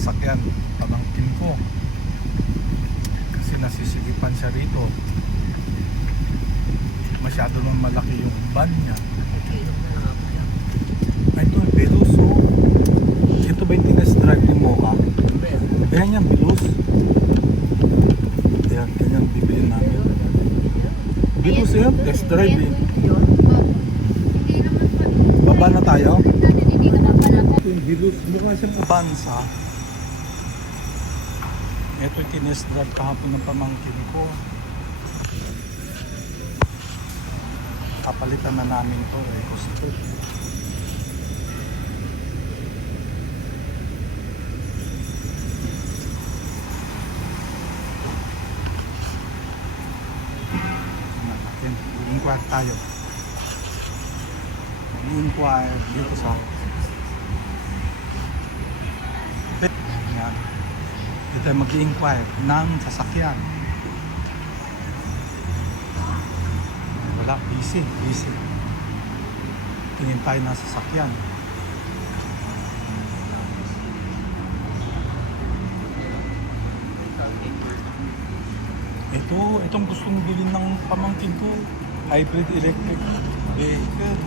sasakyan, pamangkin ko. Kasi nasisigipan siya rito. Masyado nang malaki yung van niya. Ay, ito, Veloz, oh. Ito ba yung tinest drive ni Mocha? Ayan yan, Veloz. Ayan, ganyan bibili namin. Veloz yan, test drive eh. Baba na tayo? Ito yung Veloz, mukha siyang Avanza. Ito yung tinest drive kahapon ng pamangkin ko. Kapalitan na namin to eh, gusto. I-inquire tayo. I-inquire dito sa yan. Dito tayo mag-i-inquire ng sasakyan. Wala, busy. Tingin tayo ng sasakyan. Itong gustong bilhin ng pamangkin ko, hybrid electric vehicle,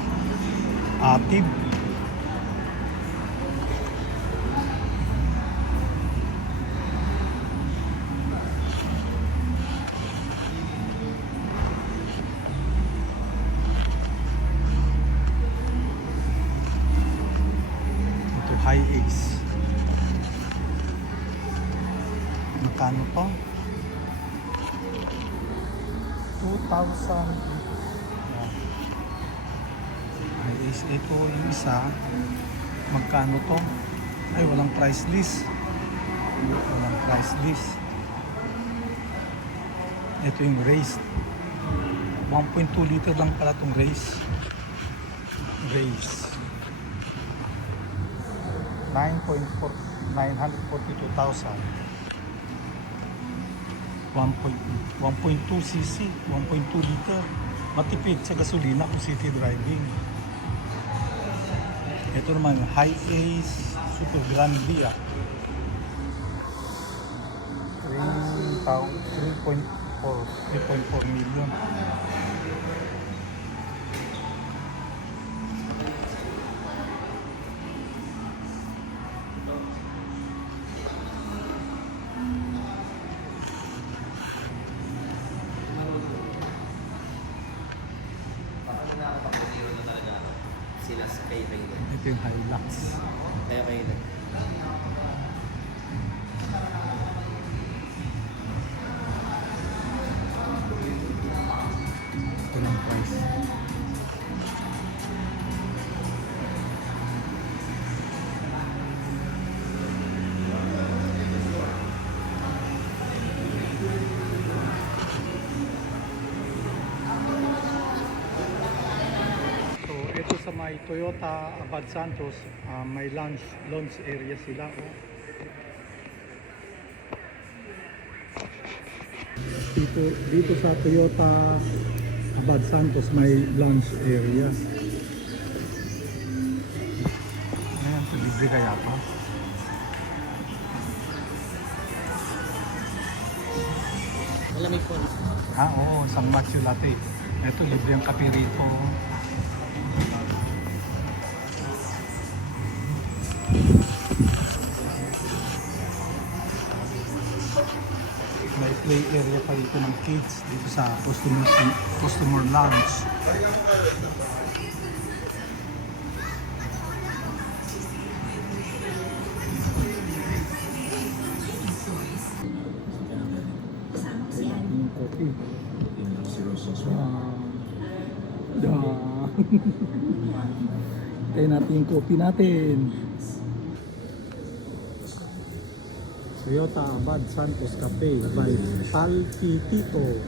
Atib. Ito, Hi-Ace. Magkano to? 2,000. Ito yung isa. Magkano to? Ay, walang price list. Ito yung race. 1.2 liter lang pala itong race. 942,000. 1.2 cc, 1.2 liter. Matipid sa gasolina kung city driving. Ito naman, Hi-Ace Super Grand Via. 3.4 million. Sila sa kayo. Ito yung Hilux. Kayo. Ito lang price. Ito sa may Toyota Abad Santos, may launch area sila. Oh. Dito sa Toyota Abad Santos may launch area. Ayan, ito libre kaya pa. Malamig po. Oo, isang matcha latte. Ito libre ang kape rito. May play area pa dito ng kids dito sa customer lounge. Yung coffee. Tayo natin yung coffee natin. Toyota Abad Santos Cafe by Palpitito.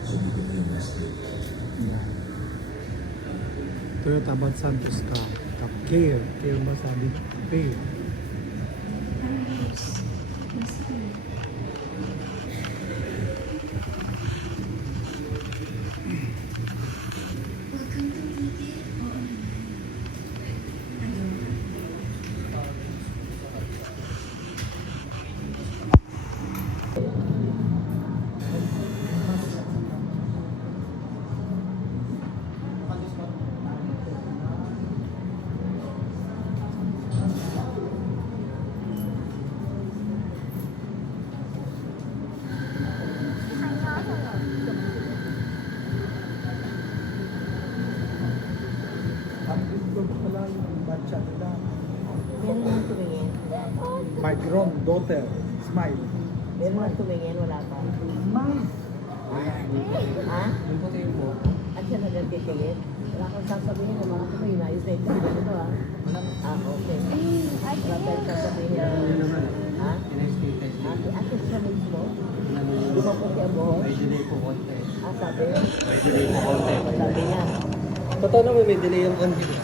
Toyota Abad Santos Care ba sabi? Cafe. My grown daughter. Smile. Meron man tumingin, wala pa. Smile. Ha? Yung puti yung buhok. At siya na nagtitingin. Wala kang sasabihin na mga ito, inayos na ito. Ito ha? Okay. Wala tayong sasabihin. Ha? Tinestitis. At siya mismo, lumaputi ang buhok. May delay po konti. Sabi, May delay po konti. sabi niya. Totoo naman may delay yung konti. Yun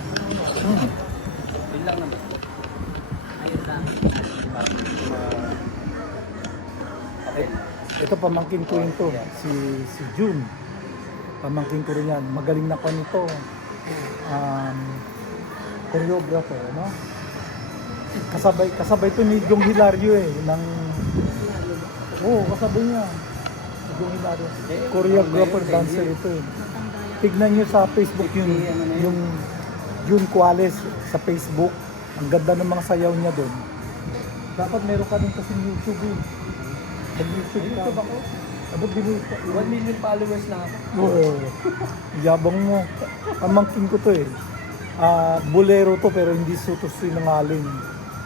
lang naman. Ayun lang. Ito pamangkin ko ito, si June. Pamangkin ko rin yan. Magaling na pa nito. Choreographer, no? Kasabay to ni Jong Hilario eh. Kasabay niya. Si Jong Hilario. Choreographer, dancer ito eh. Tignan nyo sa Facebook yung June Cuales sa Facebook. Ang ganda ng mga sayaw niya doon. Dapat meron ka din kasi YouTube eh. Mag-YouTube ka. YouTube ako. Abot din 1 million followers na ako. Oo. Yabang mo. Pamangkin ko to eh. Bolero to pero hindi sutos sinungaling.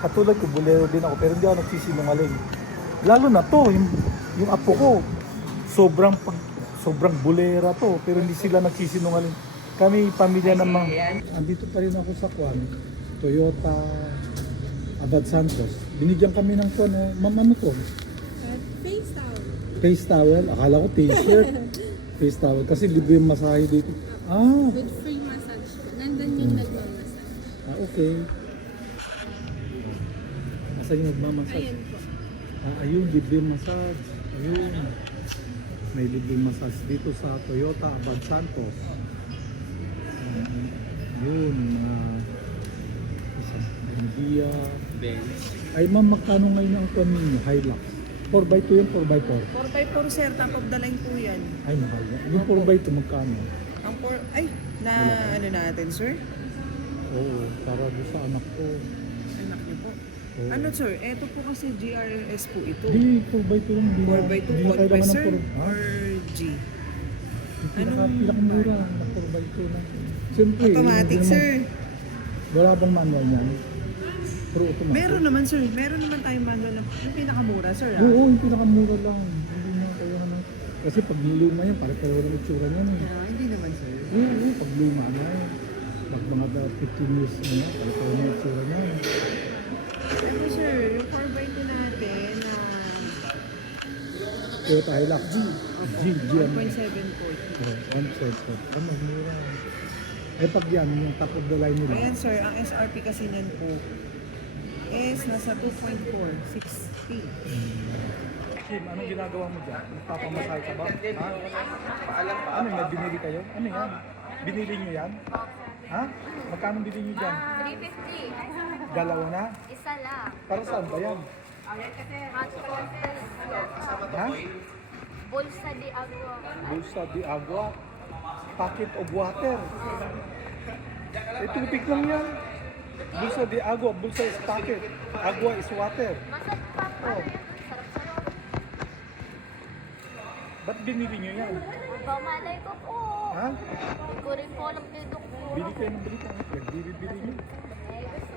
Katulad ko, bolero din ako pero hindi ako nagsisinungaling. Lalo na to, yung apo ko. Sobrang bolera to pero hindi sila nagsisinungaling. Kami pamilya ng mga... Andito pa rin ako sa Kwan. Toyota Abad Santos. Binigyan kami ng Kwan. Ma'am, ano to? Face towel. Face towel? Akala ko t-shirt. Face towel. Kasi libre yung masahe dito. With free massage po. Nandun yung nagmamassage. Okay. Nasaan yung nagmamassage? Ayun po. Ayun, libre massage. Ayun. May libre massage dito sa Toyota Abad Santos. Yun. India. Benz. Ay ma'am, magkano ngayon ang kwan ninyo? Hilux? 4x2 yan, 4x4? 4x4 sir, top of the line po yan. Ay, mahal yan. Yung 4x2 magkano? Ang 4, ay, na ano natin sir? Oo, para doon sa anak ko. Anak niyo po. Oo. Ano sir, eto po kasi GRS po ito. Hindi, 4x2 lang. 4x2 Hindi na all kailangan ng sir, 4x2. or G? Yung Anong pinakamura na 4x2 na. Siyempre, Automatic hindi sir. naman- Wala bang manual yan? Pero automatic. Meron naman sir, meron naman tayong manual na yung pinakamura sir. Oo, yung pinakamura lang. Hindi na kailangan ng... Kasi pag luma yan, pare-pareho ng itsura niyan eh. Hindi naman sir. Oo, pag luma na eh. Pag mga 15 years na yan, pare-pareho ng itsura niya eh. Ito sir, yung 4x2 natin na Toyota Hilux. G, ano? 1.740. 1.7. Ano, mura. Eh pag yan, yung top of the line nila. Ayan sir, ang SRP kasi niyan po is nasa 2.4, 60. Kim, anong ginagawa mo dyan? Nagpapamasahe ka ba? Ha? Ano, may binili kayo? Ano yan? Binili nyo yan? Ha? Magkano binili nyo dyan? 350. Dalawa na? Isa lang. Para saan ba yan? Hot process. Ha? Bolsa de agua. Bulsa de agua. Packet of water. Eh, tubig lang yan. Bulsa de agua. Bulsa is packet. Agua is water. Masarap pa pa. Oh. Sarap-sarap. Ba't binili nyo yan? Aba, malay ko po. Ha? Hindi ko rin po alam dito ko. Bili kayo ng bili ka. Nagbibili nyo. Eh, gusto